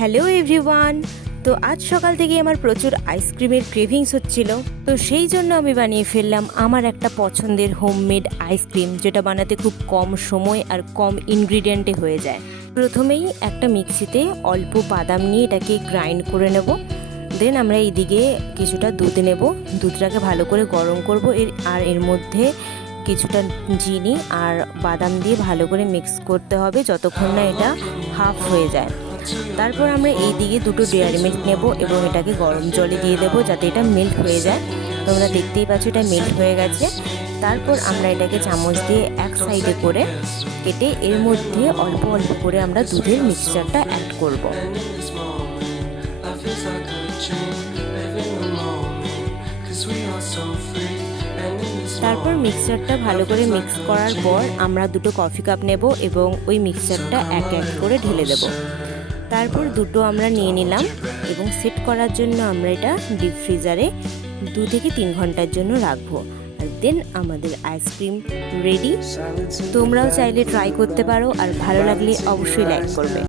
Hello everyone. তো আজ সকাল থেকে আমার প্রচুর আইসক্রিমের ক্রেভিংস হচ্ছিল, তো সেই জন্য আমি বানিয়ে ফেললাম আমার একটা পছন্দের হোমমেড আইসক্রিম, যেটা বানাতে খুব কম সময় আর কম ইনগ্রিডিয়েন্টে হয়ে যায়। প্রথমেই একটা মিক্সিতে অল্প বাদাম নিয়ে এটাকে গ্রাইন্ড করে নেব। দেন আমরা এইদিকে কিছুটা দুধ নেব, দুধটাকে ভালো করে গরম করব আর এর মধ্যে কিছুটা চিনি আর বাদাম দিয়ে ভালো করে মিক্স করতে হবে যতক্ষণ না এটা হাফ হয়ে যায়। তারপর আমরা এই দিকে দুটো ডেয়ারি মিল্ক নেব এবং এটাকে গরম জলে দিয়ে দেবো যাতে এটা মেল্ট হয়ে যায়। তোমরা দেখতেই পাচ্ছ এটা মেল্ট হয়ে গেছে। তারপর আমরা এটাকে চামচ দিয়ে এক সাইডে করে কেটে এর মধ্যে অল্প অল্প করে আমরা দুধের মিক্সচারটা অ্যাড করব। তারপর মিক্সচারটা ভালো করে মিক্স করার পর আমরা দুটো কফি কাপ নেব এবং ওই মিক্সচারটা এক এক করে ঢেলে দেব। তারপর দুটো আমরা নিয়ে নিলাম এবং সেট করার জন্য আমরা এটা ডিপ ফ্রিজারে 2 থেকে 3 ঘন্টার জন্য রাখবো। আর দেন আমাদের আইসক্রিম রেডি। তোমরাও চাইলে ট্রাই করতে পারো, আর ভালো লাগলে অবশ্যই লাইক করবে।